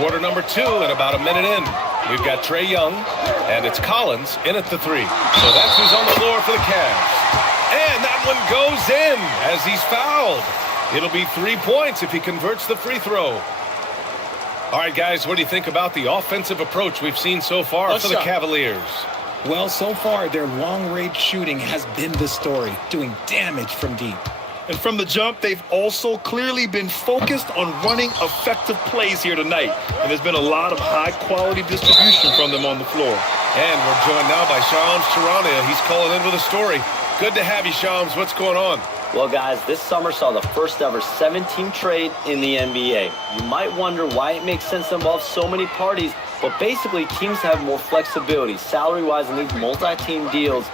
Quarter number 2 and about a minute in. We've got Trae Young, and it's Collins in at the 3. So that's who's on the floor for the Cavs. And that one goes in as he's fouled. It'll be 3 points if he converts the free throw. All right, guys, what do you think about the offensive approach we've seen so far for the Cavaliers? Well, so far, their long-range shooting has been the story, doing damage from deep. And from the jump, they've also clearly been focused on running effective plays here tonight. And there's been a lot of high-quality distribution from them on the floor. And we're joined now by Shams Charania. He's calling in with a story. Good to have you, Shams. What's going on? Well, guys, this summer saw the first ever 7-team trade in the NBA. You might wonder why it makes sense to involve so many parties, but basically teams have more flexibility salary-wise in these multi-team deals.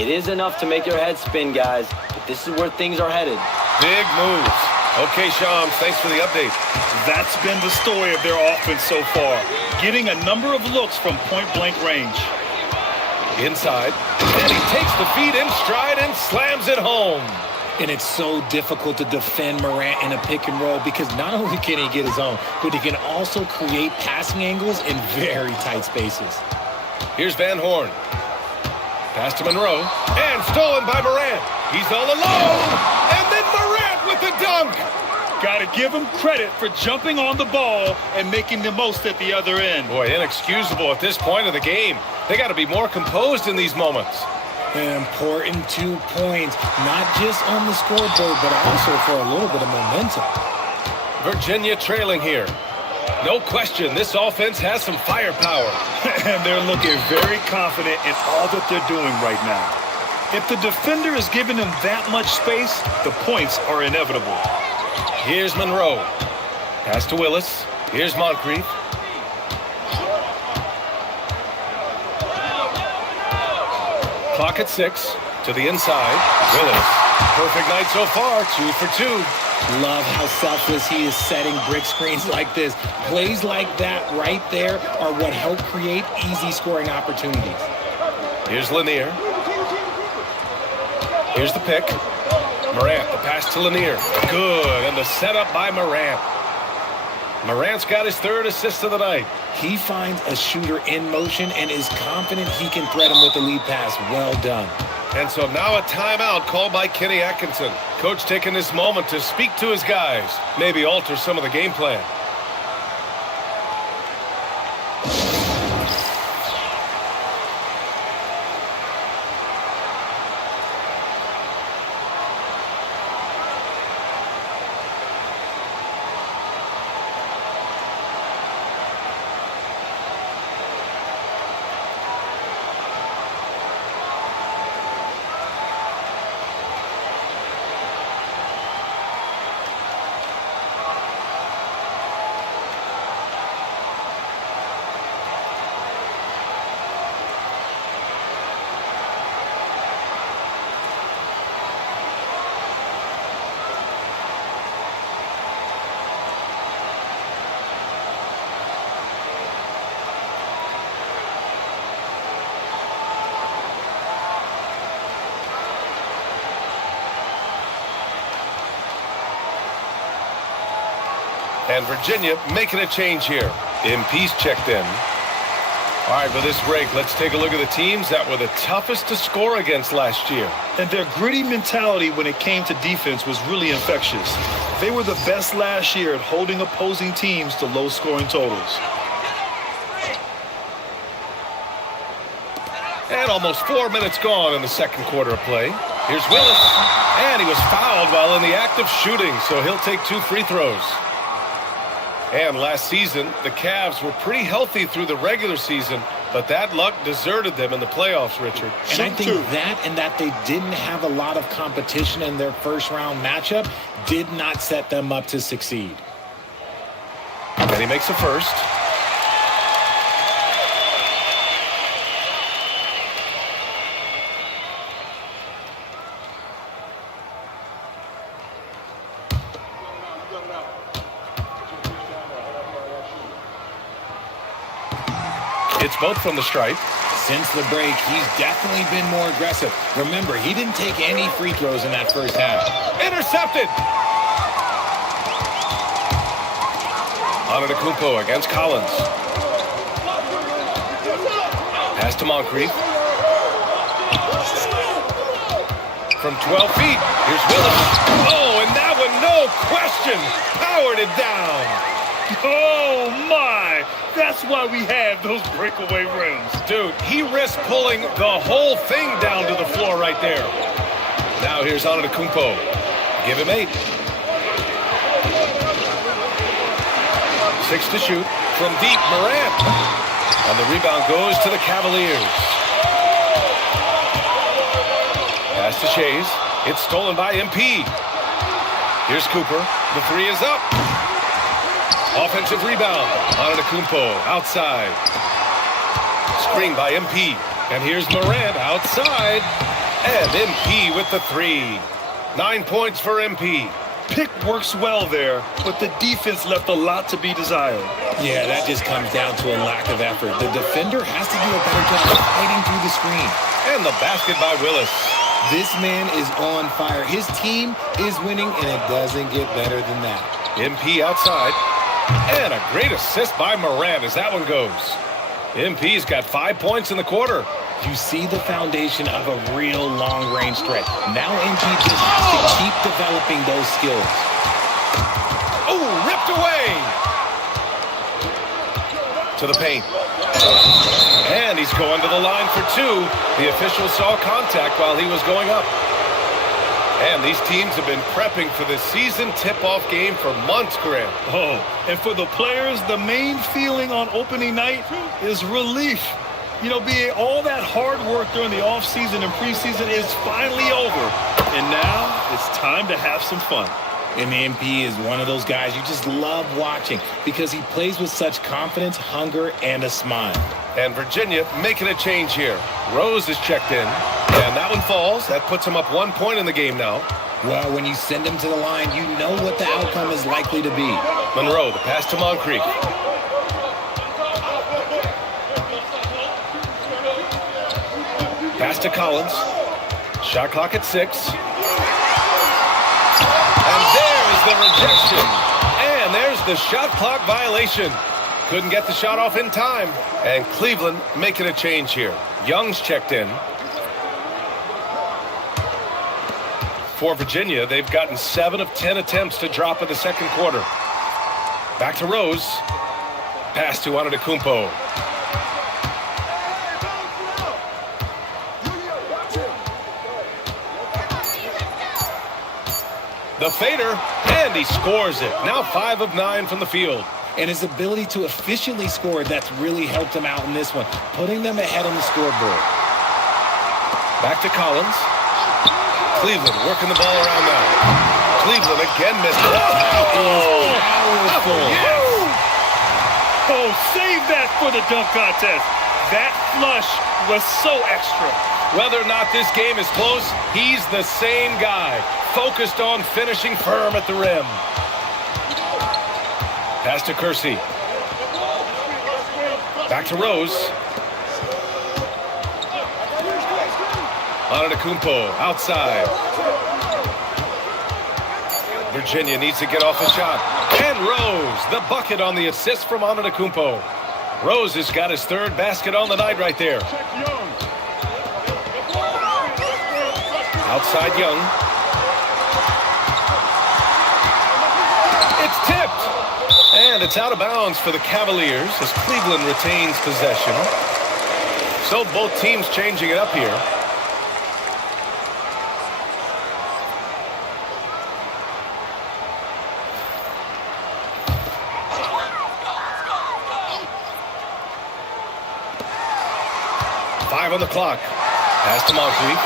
It is enough to make your head spin, guys, but this is where things are headed. Big moves. Okay, Shams, thanks for the update. That's been the story of their offense so far, getting a number of looks from point-blank range. Inside, and he takes the feed in stride and slams it home. And it's so difficult to defend Morant in a pick and roll because not only can he get his own, but he can also create passing angles in very tight spaces. Here's Van Horn. Pass to Monroe, and stolen by Morant. He's all alone, and then Morant with the dunk. Got to give him credit for jumping on the ball and making the most at the other end. Boy, inexcusable at this point of the game. They got to be more composed in these moments. Important 2 points, not just on the scoreboard, but also for a little bit of momentum. Virginia trailing here. No question, this offense has some firepower. And they're looking very confident in all that they're doing right now. If the defender is giving them that much space, the points are inevitable. Here's Monroe. Pass to Willis. Here's Moncrief. Clock at 6. To the inside. Willis. Perfect night so far. 2 for 2. Love how selfless he is setting brick screens like this. Plays like that right there are what help create easy scoring opportunities. Here's Lanier. Here's the pick. Morant, the pass to Lanier. Good, and the setup by Morant. Morant's got his 3rd assist of the night. He finds a shooter in motion and is confident he can thread him with the lead pass. Well done. And so now a timeout called by Kenny Atkinson. Coach taking this moment to speak to his guys, maybe alter some of the game plan. And Virginia making a change here. MP's checked in. All right, with this break, let's take a look at the teams that were the toughest to score against last year. And their gritty mentality when it came to defense was really infectious. They were the best last year at holding opposing teams to low-scoring totals. And almost 4 minutes gone in the second quarter of play. Here's Willis. And he was fouled while in the act of shooting, so he'll take 2 free throws. And last season, the Cavs were pretty healthy through the regular season, but that luck deserted them in the playoffs, Richard. And I think that and that they didn't have a lot of competition in their first-round matchup did not set them up to succeed. And he makes a first. It's both from the stripe. Since the break, he's definitely been more aggressive. Remember, he didn't take any free throws in that first half. Intercepted. Antetokounmpo against Collins. Pass to Moncrief. From 12 feet, here's Willis. Oh, and that one, no question, powered it down. Oh, my. That's why we have those breakaway rims. Dude, he risked pulling the whole thing down to the floor right there. Now here's Antetokounmpo. Give him 8. 6 to shoot. From deep, Morant. And the rebound goes to the Cavaliers. Pass to Shays. It's stolen by MP. Here's Cooper. The 3 is up. Offensive rebound. Antetokounmpo outside. Screen by MP. And here's Morant outside. And MP with the 3. 9 points for MP. Pick works well there, but the defense left a lot to be desired. Yeah, that just comes down to a lack of effort. The defender has to do a better job of fighting through the screen. And the basket by Willis. This man is on fire. His team is winning, and it doesn't get better than that. MP outside. And a great assist by Morant as that one goes. MP's got 5 points in the quarter. You see the foundation of a real long-range threat. Now MP just has to keep developing those skills. Oh, ripped away. To the paint. And he's going to the line for 2. The official saw contact while he was going up. And these teams have been prepping for the season tip-off game for months, Grant. Oh, and for the players, the main feeling on opening night is relief. You know, being all that hard work during the offseason and preseason is finally over. And now it's time to have some fun. And MP is one of those guys you just love watching because he plays with such confidence, hunger, and a smile. And Virginia making a change here. Rose is checked in. And that one falls. That puts him up 1 point in the game now. Well, when you send him to the line, you know what the outcome is likely to be. Monroe, the pass to Moncrief. Pass to Collins. Shot clock at 6. And there's the rejection. And there's the shot clock violation. Couldn't get the shot off in time. And Cleveland making a change here. Young's checked in. For Virginia, they've gotten 7 of 10 attempts to drop in the second quarter. Back to Rose. Pass to Antetokounmpo. The fader, and he scores it. Now 5 of 9 from the field. And his ability to efficiently score, that's really helped him out in this one, putting them ahead on the scoreboard. Back to Collins. Cleveland working the ball around now. Cleveland again missed it. Powerful. Yes. Oh, save that for the dunk contest. That flush was so extra. Whether or not this game is close, he's the same guy, focused on finishing firm at the rim. Pass to Kersey. Back to Rose. Antetokounmpo outside. Virginia needs to get off a shot. And Rose, the bucket on the assist from Antetokounmpo. Rose has got his 3rd basket on the night right there. Outside Young. It's tipped. And it's out of bounds for the Cavaliers as Cleveland retains possession. So both teams changing it up here. On the clock. Pass to Moncrief.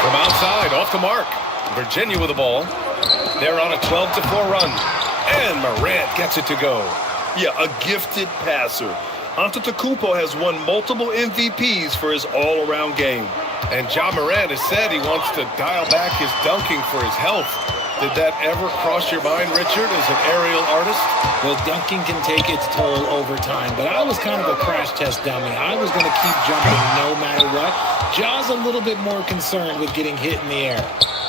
From outside, off the mark. Virginia with the ball. They're on a 12-4 run. And Morant gets it to go. Yeah, a gifted passer. Antetokounmpo has won multiple MVPs for his all-around game. And Ja Morant has said he wants to dial back his dunking for his health. Did that ever cross your mind, Richard, as an aerial artist? Well, dunking can take its toll over time, but I was kind of a crash test dummy. I was going to keep jumping no matter what. Ja's a little bit more concerned with getting hit in the air.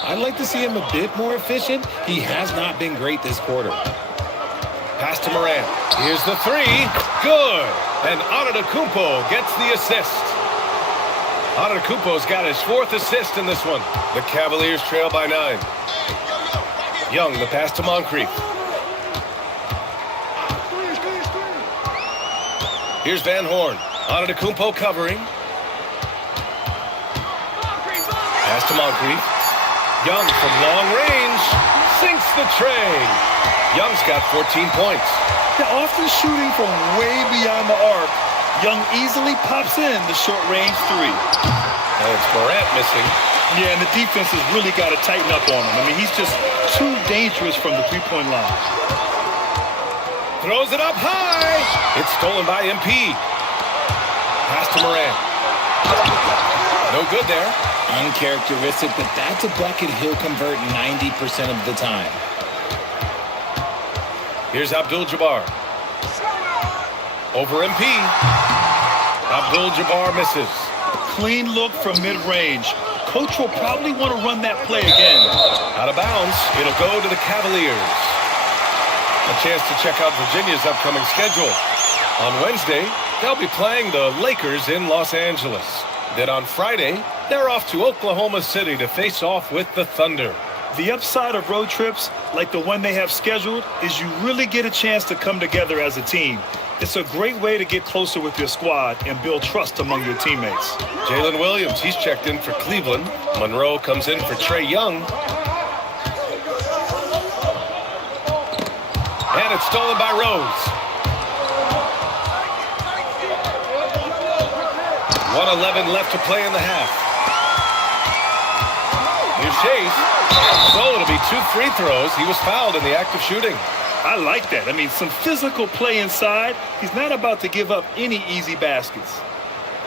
I'd like to see him a bit more efficient. He has not been great this quarter. Pass to Morant. Here's the three. Good. And Antetokounmpo gets the assist. Antetokounmpo's got his 4th assist in this one. The Cavaliers trail by 9. Young, the pass to Moncrief. Here's Van Horn. Antetokounmpo covering. Pass to Moncrief. Young from long range sinks the tray. Young's got 14 points. They're often shooting from way beyond the arc. Young easily pops in the short-range 3. And it's Morant missing. Yeah, and the defense has really got to tighten up on him. I mean, he's just too dangerous from the three-point line. Throws it up high. It's stolen by MP. Pass to Morant. No good there. Uncharacteristic, but that's a bucket he'll convert 90% of the time. Here's Abdul-Jabbar. Over MP. Abdul-Jabbar misses. Clean look from mid-range. Coach will probably want to run that play again. Out of bounds. It'll go to the Cavaliers. A chance to check out Virginia's upcoming schedule. On Wednesday, they'll be playing the Lakers in Los Angeles. Then on Friday, they're off to Oklahoma City to face off with the Thunder. The upside of road trips, like the one they have scheduled, is you really get a chance to come together as a team. It's a great way to get closer with your squad and build trust among your teammates. Jalen Williams, he's checked in for Cleveland. Monroe comes in for Trae Young. And it's stolen by Rose. 1:11 left to play in the half. Here's Chase. So it'll be 2 free throws. He was fouled in the act of shooting. I like that. I mean, some physical play inside. He's not about to give up any easy baskets.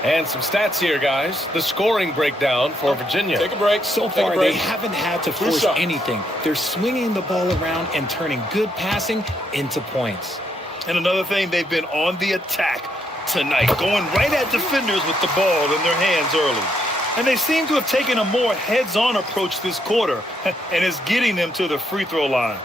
And some stats here, guys. The scoring breakdown for Virginia. Take a break. So far, they haven't had to force anything. They're swinging the ball around and turning good passing into points. And another thing, they've been on the attack tonight, going right at defenders with the ball in their hands early. And they seem to have taken a more heads-on approach this quarter, and it's getting them to the free throw line.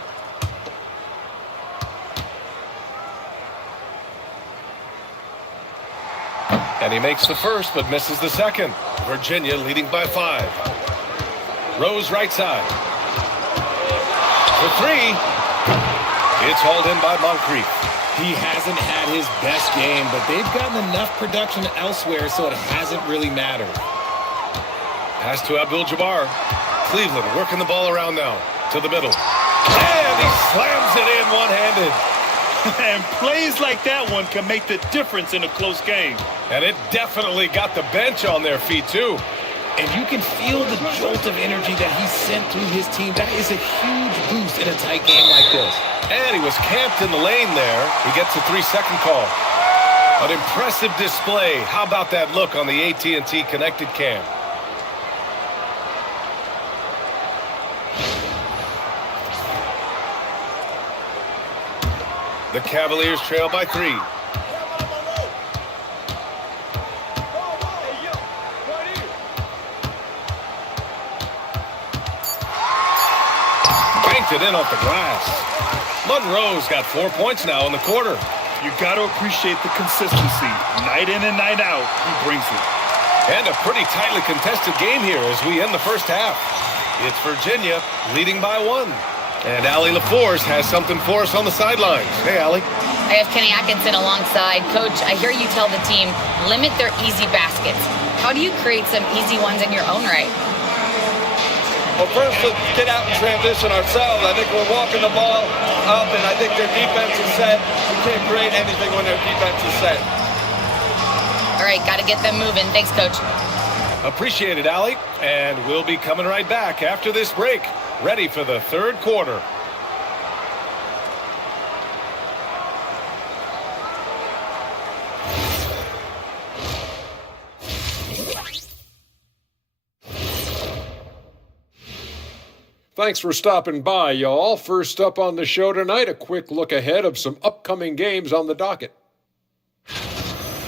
And he makes the first, but misses the second. Virginia leading by 5. Rose right side. For 3. It's hauled in by Moncrief. He hasn't had his best game, but they've gotten enough production elsewhere, so it hasn't really mattered. Pass to Abdul-Jabbar. Cleveland working the ball around now. To the middle. And he slams it in one-handed. And plays like that one can make the difference in a close game. And it definitely got the bench on their feet, too. And you can feel the jolt of energy that he sent through his team. That is a huge boost in a tight game like this. And he was camped in the lane there. He gets a 3-second call. An impressive display. How about that look on the AT&T connected cam? The Cavaliers trail by 3. Banked it in off the glass. Monroe's got 4 points now in the quarter. You got to appreciate the consistency. Night in and night out, he brings it. And a pretty tightly contested game here as we end the first half. It's Virginia leading by 1. And Allie LaForce has something for us on the sidelines. Hey, Allie. I have Kenny Atkinson alongside. Coach, I hear you tell the team, limit their easy baskets. How do you create some easy ones in your own right? Well, first, let's get out and transition ourselves. I think we're walking the ball up, and I think their defense is set. We can't create anything when their defense is set. All right, got to get them moving. Thanks, Coach. Appreciate it, Allie. And we'll be coming right back after this break. Ready for the third quarter. Thanks for stopping by, y'all. First up on the show tonight, a quick look ahead of some upcoming games on the docket.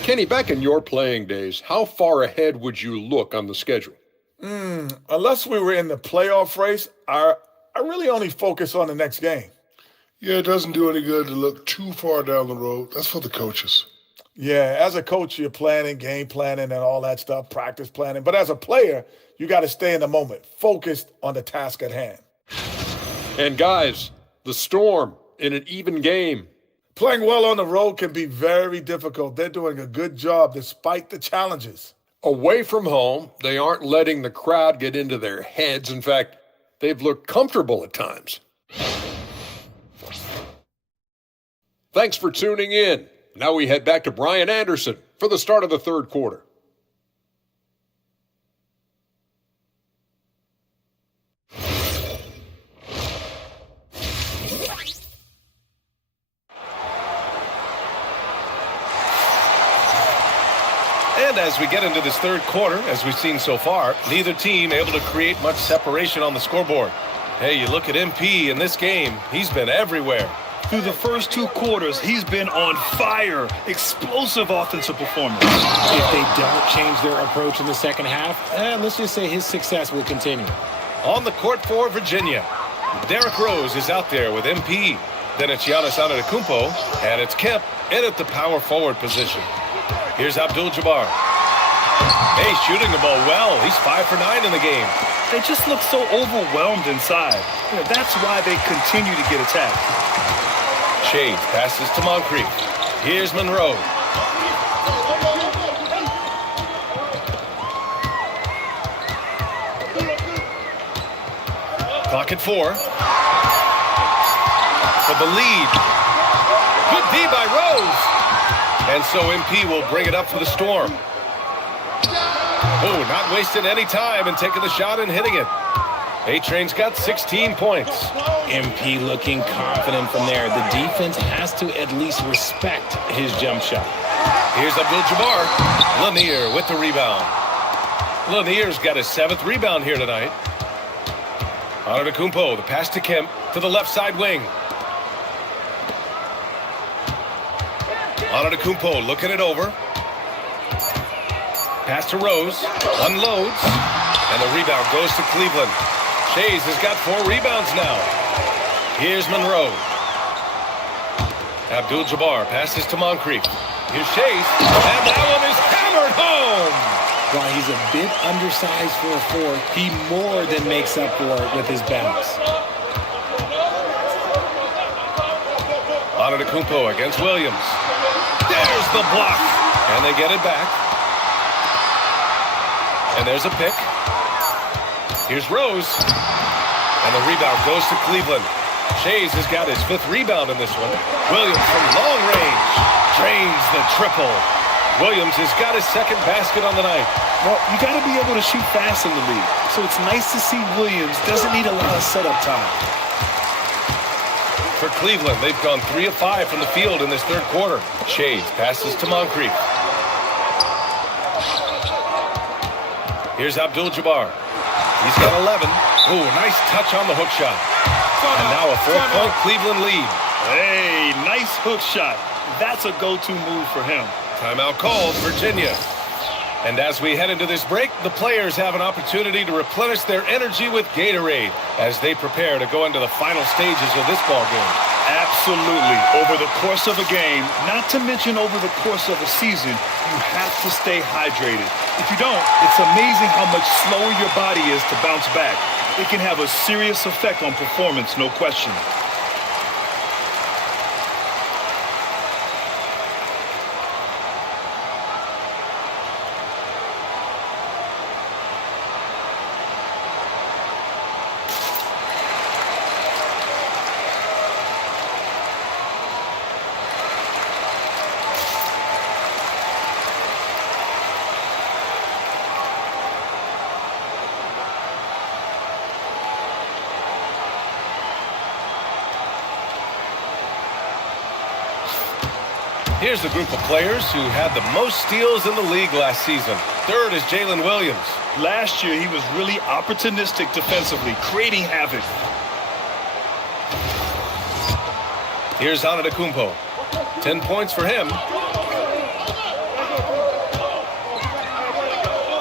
Kenny, back in your playing days, how far ahead would you look on the schedule? Unless we were in the playoff race, I really only focus on the next game. Yeah, it doesn't do any good to look too far down the road. That's for the coaches. Yeah, as a coach, you're planning, game planning, and all that stuff, practice planning. But as a player, you got to stay in the moment, focused on the task at hand. And guys, the Storm in an even game. Playing well on the road can be very difficult. They're doing a good job despite the challenges. Away from home, they aren't letting the crowd get into their heads. In fact, they've looked comfortable at times. Thanks for tuning in. Now we head back to Brian Anderson for the start of the third quarter. And as we get into this third quarter, as we've seen so far, neither team able to create much separation on the scoreboard. Hey, you look at MP in this game, he's been everywhere. Through the first 2 quarters, he's been on fire. Explosive offensive performance. If they don't change their approach in the second half, let's just say his success will continue. On the court for Virginia, Derrick Rose is out there with MP. Then it's Giannis Antetokounmpo, and it's Kemp in at the power forward position. Here's Abdul-Jabbar. Hey, shooting the ball well. He's 5 for 9 in the game. They just look so overwhelmed inside. That's why they continue to get attacked. Shade passes to Moncrief. Here's Monroe. Clock at 4. For the lead. Good D by Rose. And so MP will bring it up for the Storm. Oh, not wasting any time and taking the shot and hitting it. A-Train's got 16 points. MP looking confident from there. The defense has to at least respect his jump shot. Here's Abdul-Jabbar. Lanier with the rebound. Lanier's got his 7th rebound here tonight. Antetokounmpo, the pass to Kemp to the left side wing. Antetokounmpo looking it over. Pass to Rose. Unloads. And the rebound goes to Cleveland. Shays has got 4 rebounds now. Here's Monroe. Abdul-Jabbar passes to Moncrief. Here's Shays. And that one is hammered home. While he's a bit undersized for a 4, he more than makes up for it with his bounce. Antetokounmpo against Williams. There's the block. And they get it back. And there's a pick. Here's Rose. And the rebound goes to Cleveland. Shays has got his 5th rebound in this one. Williams from long range drains the triple. Williams has got his 2nd basket on the night. Well, you got to be able to shoot fast in the league. So it's nice to see Williams doesn't need a lot of setup time. For Cleveland, they've gone 3 of 5 from the field in this third quarter. Shays passes to Moncrief. Here's Abdul-Jabbar. He's got 11. Ooh, nice touch on the hook shot. And now a 4-point Cleveland lead. Hey, nice hook shot. That's a go-to move for him. Timeout called, Virginia. And as we head into this break, the players have an opportunity to replenish their energy with Gatorade as they prepare to go into the final stages of this ball game. Absolutely. Over the course of a game, not to mention over the course of a season, you have to stay hydrated. If you don't, it's amazing how much slower your body is to bounce back. It can have a serious effect on performance, no question. Here's the group of players who had the most steals in the league last season. Third is Jalen Williams. Last year, he was really opportunistic defensively, creating havoc. Here's Antetokounmpo. 10 points for him.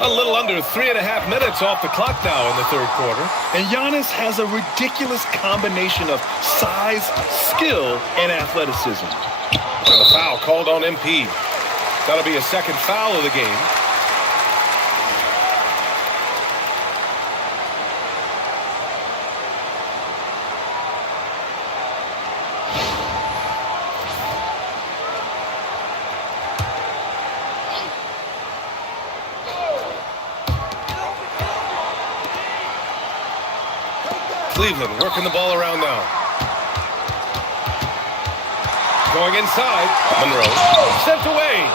A little under 3.5 minutes off the clock now in the third quarter. And Giannis has a ridiculous combination of size size, skill, and athleticism. And the foul called on MP. That'll be a second foul of the game. Cleveland working the ball around now. Going inside. Monroe sent away.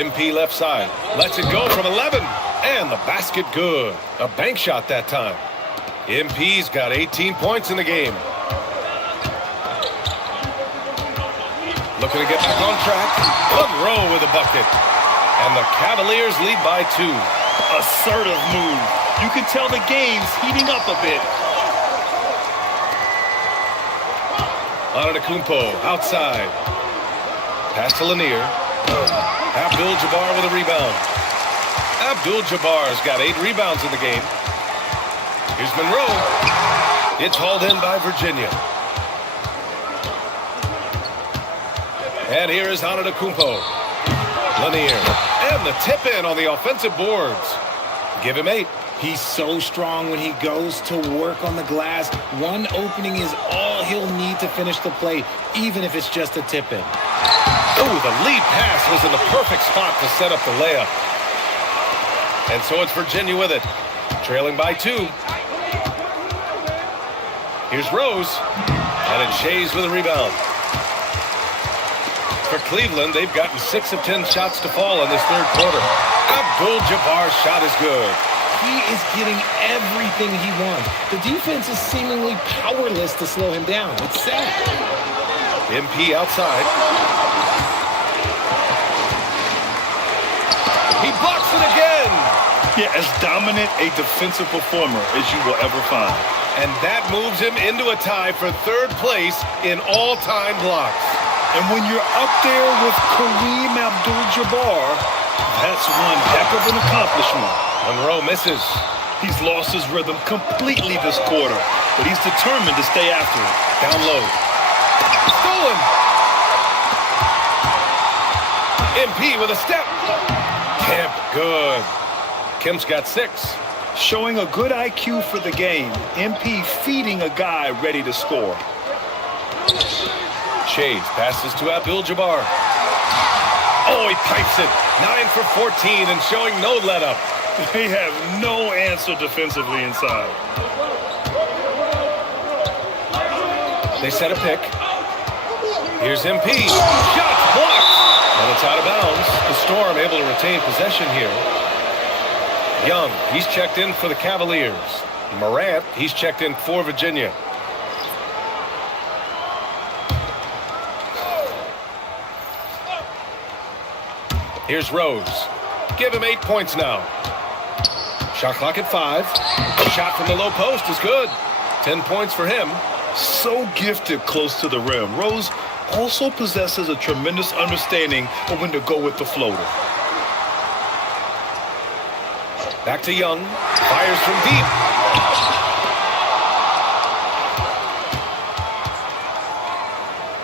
MP left side. Lets it go from 11. And the basket good. A bank shot that time. MP's got 18 points in the game. Looking to get back on track. Monroe with a bucket. And the Cavaliers lead by 2. Assertive move. You can tell the game's heating up a bit. Antetokounmpo outside. Pass to Lanier. Abdul-Jabbar with a rebound. Abdul-Jabbar's got 8 rebounds in the game. Here's Monroe. It's hauled in by Virginia. And here is Antetokounmpo. Lanier. And the tip in on the offensive boards. Give him 8. He's so strong when he goes to work on the glass. One opening is all he'll need to finish the play, even if it's just a tip-in. Oh, the lead pass was in the perfect spot to set up the layup. And so it's Virginia with it. Trailing by 2. Here's Rose. And it's Shays with a rebound. For Cleveland, they've gotten 6 of 10 shots to fall in this third quarter. Abdul-Jabbar's shot is good. He is getting everything he wants. The defense is seemingly powerless to slow him down. It's sad. MP outside. He blocks it again. Yeah, as dominant a defensive performer as you will ever find. And that moves him into a tie for third place in all-time blocks. And when you're up there with Kareem Abdul-Jabbar, that's one heck of an accomplishment. Monroe misses. He's lost his rhythm completely this quarter, but he's determined to stay after it. Down low. Stolen. MP with a step. Kemp, good. Kemp's got 6. Showing a good IQ for the game. MP feeding a guy ready to score. Shays passes to Abdul-Jabbar. Oh, he pipes it. 9 for 14 and showing no let-up. They have no answer defensively inside. They set a pick. Here's MP. Shots blocked. And it's out of bounds. The Storm able to retain possession here. Young, he's checked in for the Cavaliers. Morant, he's checked in for Virginia. Here's Rose. Give him 8 points now. Shot clock at 5. The shot from the low post is good. 10 points for him. So gifted close to the rim. Rose also possesses a tremendous understanding of when to go with the floater. Back to Young. Fires from deep.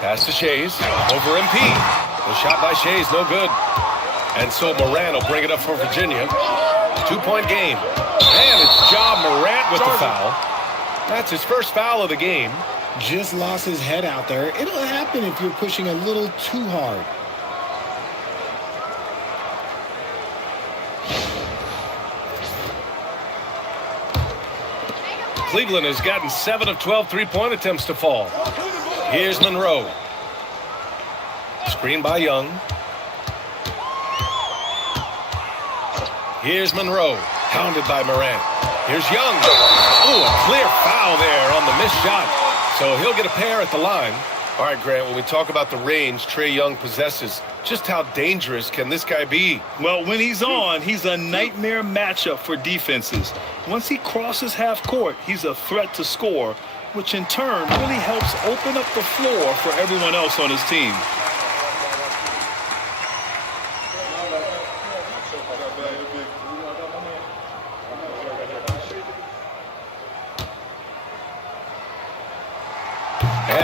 Pass to Shays. Over MP. The shot by Shays, no good. And so Morant will bring it up for Virginia. 2-point game. And it's Ja Morant with the foul. That's his first foul of the game. Just lost his head out there. It'll happen if you're pushing a little too hard. Cleveland has gotten 7 of 12 three-point attempts to fall. Here's Monroe. Screen by Young. Here's Monroe. Hounded by Morant. Here's Young. Oh, a clear foul there on the missed shot. So he'll get a pair at the line. All right, Grant, when we talk about the range Trae Young possesses, just how dangerous can this guy be? Well, when he's on, he's a nightmare matchup for defenses. Once he crosses half court, he's a threat to score, which in turn really helps open up the floor for everyone else on his team.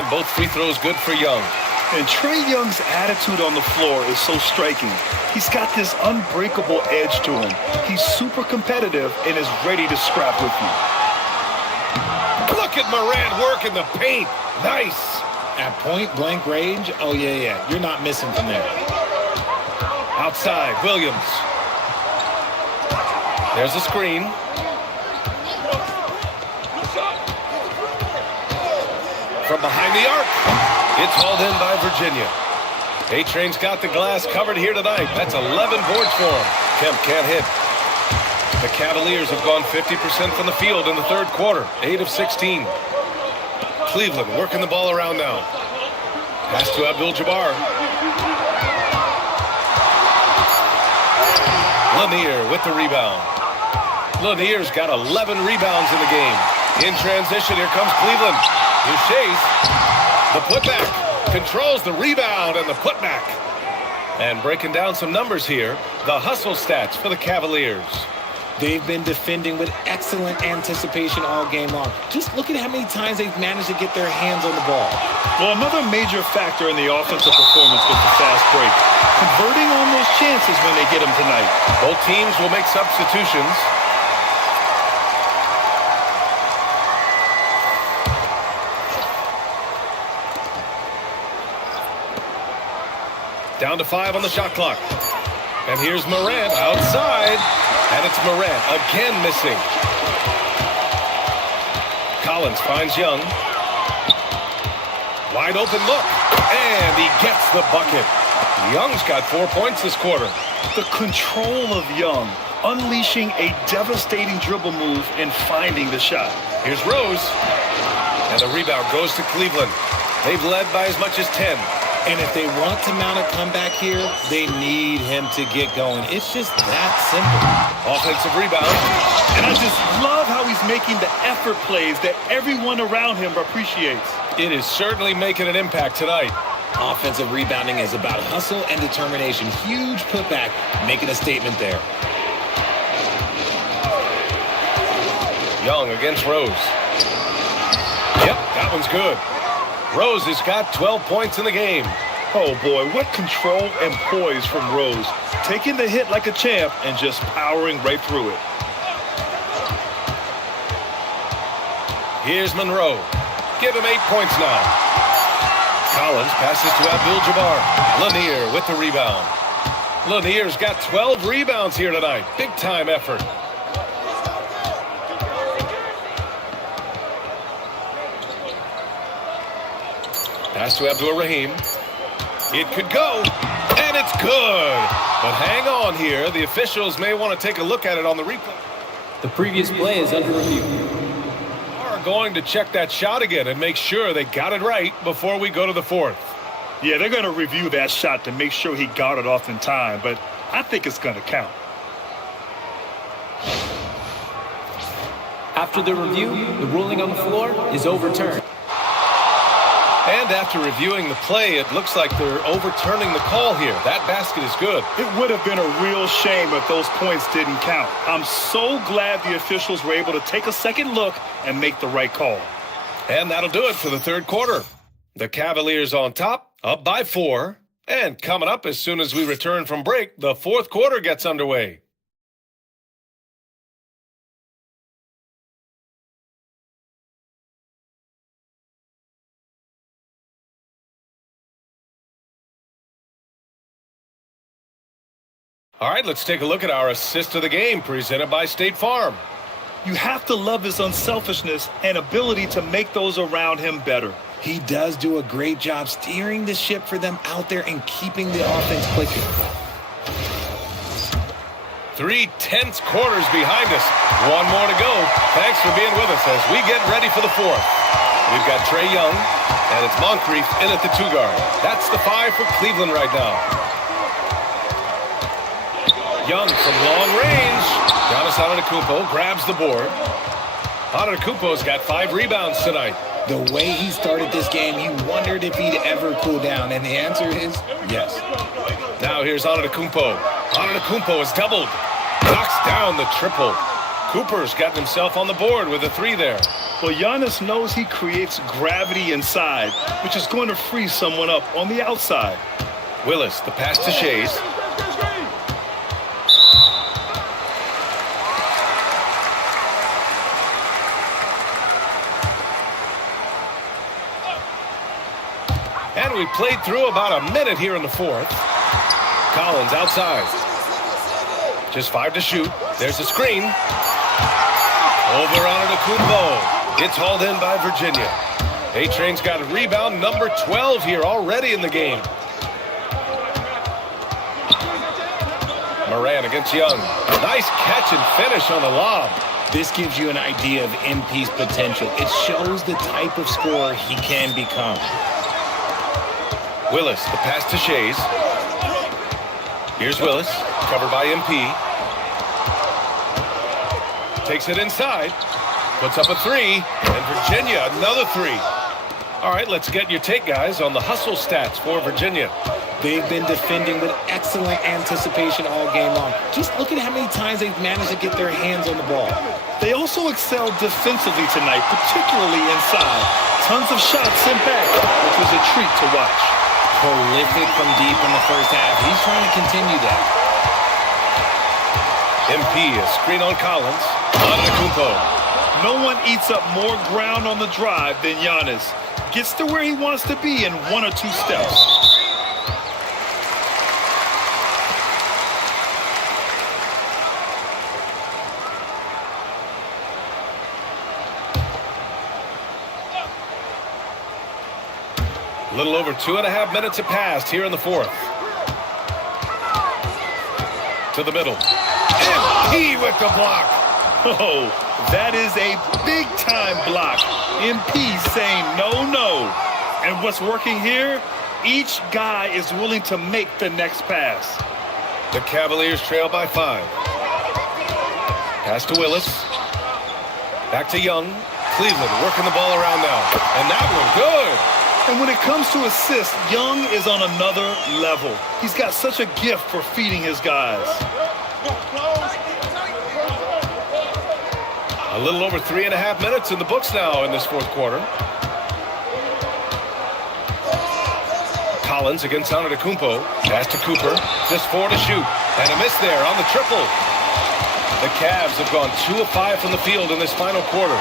And both free throws good for Young. And Trae Young's attitude on the floor is so striking. He's got this unbreakable edge to him. He's super competitive and is ready to scrap with you. Look at Morant working the paint. Nice. At point-blank range, oh, yeah. You're not missing from there. Outside, Williams. There's a screen. From behind the arc. It's hauled in by Virginia. A-Train's got the glass covered here tonight. That's 11 boards for him. Kemp can't hit. The Cavaliers have gone 50% from the field in the third quarter. 8 of 16. Cleveland working the ball around now. Pass to Abdul-Jabbar. Lanier with the rebound. Lanier's got 11 rebounds in the game. In transition, here comes Cleveland. Here's Chase. The putback. Controls the rebound and the putback. And breaking down some numbers here, the hustle stats for the Cavaliers. They've been defending with excellent anticipation all game long. Just look at how many times they've managed to get their hands on the ball. Well, another major factor in the offensive performance was the fast break. Converting on those chances when they get them tonight. Both teams will make substitutions. Down to 5 on the shot clock. And here's Morant outside. And it's Morant again missing. Collins finds Young. Wide open look. And he gets the bucket. Young's got 4 points this quarter. The control of Young, unleashing a devastating dribble move and finding the shot. Here's Rose. And the rebound goes to Cleveland. They've led by as much as 10. And if they want to mount a comeback here, they need him to get going. It's just that simple. Offensive rebound. And I just love how he's making the effort plays that everyone around him appreciates. It is certainly making an impact tonight. Offensive rebounding is about hustle and determination. Huge putback, making a statement there. Young against Rose. Yep, that one's good. Rose has got 12 points in the game. Oh boy, what control and poise from Rose. Taking the hit like a champ and just powering right through it. Here's Monroe. Give him 8 points now. Collins passes to Abdul-Jabbar. Lanier with the rebound. Lanier's got 12 rebounds here tonight. Big time effort. Pass to Abdul-Rahim. It could go, and it's good. But hang on here. The officials may want to take a look at it on the replay. The previous play is under review. Are going to check that shot again and make sure they got it right before we go to the fourth. Yeah, they're going to review that shot to make sure he got it off in time, but I think it's going to count. After the review, the ruling on the floor is overturned. And after reviewing the play, it looks like they're overturning the call here. That basket is good. It would have been a real shame if those points didn't count. I'm so glad the officials were able to take a second look and make the right call. And that'll do it for the third quarter. The Cavaliers on top, up by 4. And coming up as soon as we return from break, the fourth quarter gets underway. All right, let's take a look at our assist of the game presented by State Farm. You have to love his unselfishness and ability to make those around him better. He does do a great job steering the ship for them out there and keeping the offense clicking. 3 tense quarters behind us. One more to go. Thanks for being with us as we get ready for the fourth. We've got Trae Young, and it's Moncrief in at the 2 guard. That's the 5 for Cleveland right now. Young from long range. Giannis Antetokounmpo grabs the board. Antetokounmpo's got 5 rebounds tonight. The way he started this game, you wondered if he'd ever cool down, and the answer is yes. Now here's Antetokounmpo. Antetokounmpo is doubled. Knocks down the triple. Cooper's gotten himself on the board with a 3 there. Well, Giannis knows he creates gravity inside, which is going to free someone up on the outside. Willis, the pass to Shays. And we played through about a minute here in the fourth. Collins outside. Just 5 to shoot. There's a screen. Over on Antetokounmpo. It's hauled in by Virginia. A-Train's got a rebound, number 12 here already in the game. Moran against Young. Nice catch and finish on the lob. This gives you an idea of MP's potential. It shows the type of scorer he can become. Willis, the pass to Shays. Here's Willis, covered by MP. Takes it inside. Puts up a 3, and Virginia another 3. All right, let's get your take, guys, on the hustle stats for Virginia. They've been defending with excellent anticipation all game long. Just look at how many times they've managed to get their hands on the ball. They also excelled defensively tonight, particularly inside. Tons of shots sent back, which was a treat to watch. Prolific from deep in the first half. He's trying to continue that. MP, a screen on Collins. Antetokounmpo. No one eats up more ground on the drive than Giannis. Gets to where he wants to be in 1 or 2 steps. A little over 2.5 minutes have passed here in the fourth. To the middle. MP with the block. Oh, that is a big-time block. MP saying no, no. And what's working here? Each guy is willing to make the next pass. The Cavaliers trail by 5. Pass to Willis. Back to Young. Cleveland working the ball around now. And that one good. And when it comes to assists, Young is on another level. He's got such a gift for feeding his guys. A little over 3.5 minutes in the books now in this fourth quarter. Collins against Antetokounmpo. Pass to Cooper. Just 4 to shoot. And a miss there on the triple. The Cavs have gone 2 of 5 from the field in this final quarter.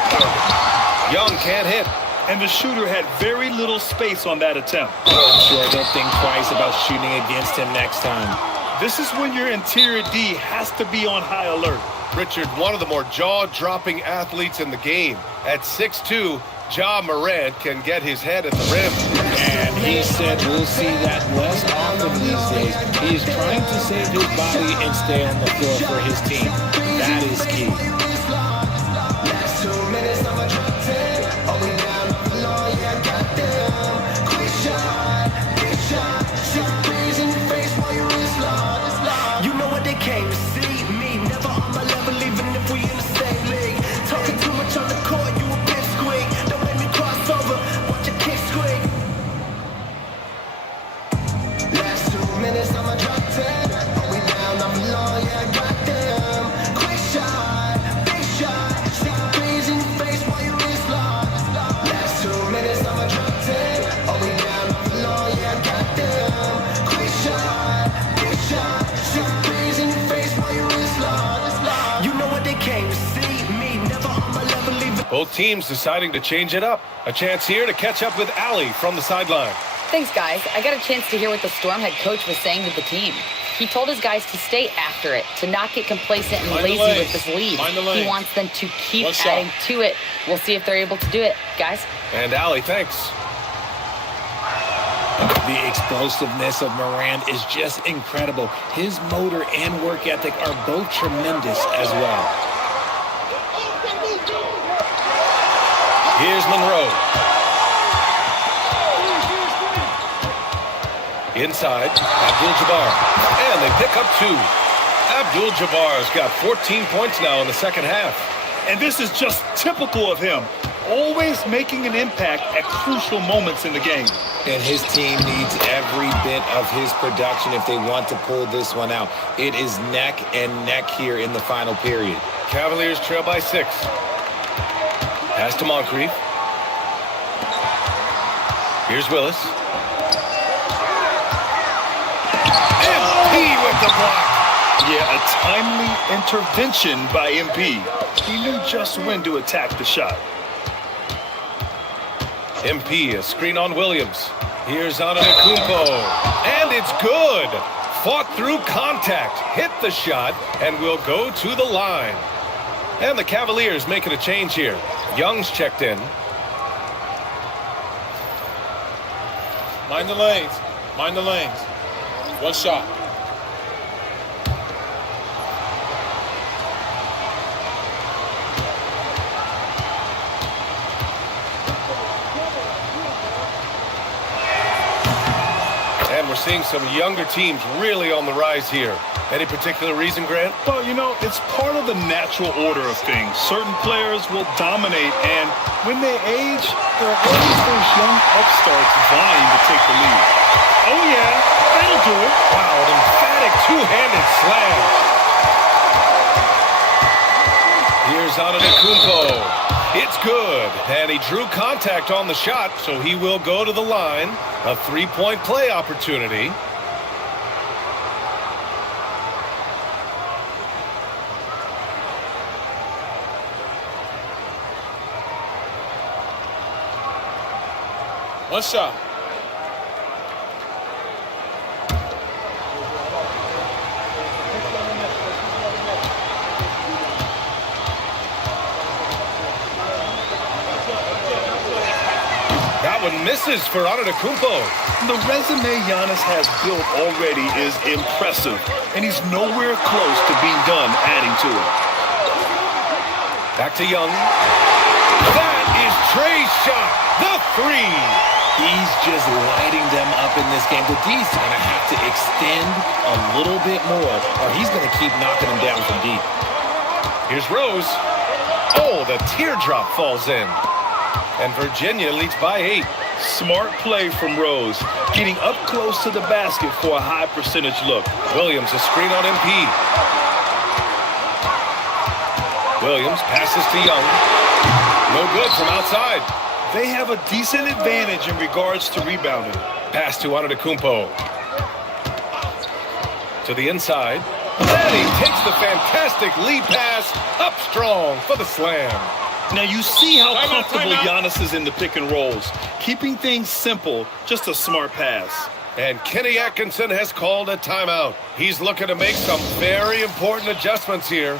Young can't hit. And the shooter had very little space on that attempt. I'm sure they'll think twice about shooting against him next time. This is when your interior D has to be on high alert. Richard, one of the more jaw-dropping athletes in the game. At 6'2", Ja Morant can get his head at the rim. And he said we'll see that less often these days. He is trying to save his body and stay on the floor for his team. That is key. You know what they came to see me. Never on my level, even if we in the same league. Talking too much on the court, you a bit squeak. Don't make me cross over, watch your kick squeak. Last 2 minutes, I'ma drop 10. We down, I'm low, yeah, I got them. Quick shot, big shot. Stick threes in your face while you wrist lock. Last 2 minutes, I'ma drop 10. Oh, we down, I'm low, yeah, I got them. Quick shot, big shot. Stick threes in your face while you wrist lock. You know what they came to see me. Never on my level, even. Both teams deciding to change it up. A chance here to catch up with Allie from the sideline. Thanks, guys. I got a chance to hear what the Storm head coach was saying to the team. He told his guys to stay after it, to not get complacent and lazy with this lead. He wants them to keep adding to it. We'll see if they're able to do it, guys. And Allie, thanks. The explosiveness of Moran is just incredible. His motor and work ethic are both tremendous as well. Here's Monroe. Inside, Abdul-Jabbar. And they pick up 2. Abdul-Jabbar's got 14 points now in the second half. And this is just typical of him. Always making an impact at crucial moments in the game. And his team needs every bit of his production if they want to pull this one out. It is neck and neck here in the final period. Cavaliers trail by 6. Pass to Moncrief. Here's Willis. MP with the block. Yeah, a timely intervention by MP. He knew just when to attack the shot. MP, a screen on Williams. Here's Antetokounmpo. And it's good. Fought through contact, hit the shot, and will go to the line. And the Cavaliers making a change here. Young's checked in. Mind the lanes. Mind the lanes. One shot. And we're seeing some younger teams really on the rise here. Any particular reason, Grant? Well, you know, it's part of the natural order of things. Certain players will dominate, and when they age, there are always those young upstarts vying to take the lead. Oh, yeah, that'll do it. Wow, an emphatic two-handed slam. Here's Antetokounmpo. It's good, and he drew contact on the shot, so he will go to the line. A three-point play opportunity. One shot. That one misses for Antetokounmpo. The resume Giannis has built already is impressive, and he's nowhere close to being done adding to it. Back to Young. That is Trey's shot. The three. He's just lighting them up in this game. But D's going to have to extend a little bit more, or he's going to keep knocking them down from deep. Here's Rose. Oh, the teardrop falls in. And Virginia leads by 8. Smart play from Rose, getting up close to the basket for a high percentage look. Williams, a screen on MP. Williams passes to Young. No good from outside. They have a decent advantage in regards to rebounding. Pass to Antetokounmpo. To the inside. And he takes the fantastic lead pass up strong for the slam. Now you see how comfortable Giannis is in the pick and rolls. Keeping things simple, just a smart pass. And Kenny Atkinson has called a timeout. He's looking to make some very important adjustments here.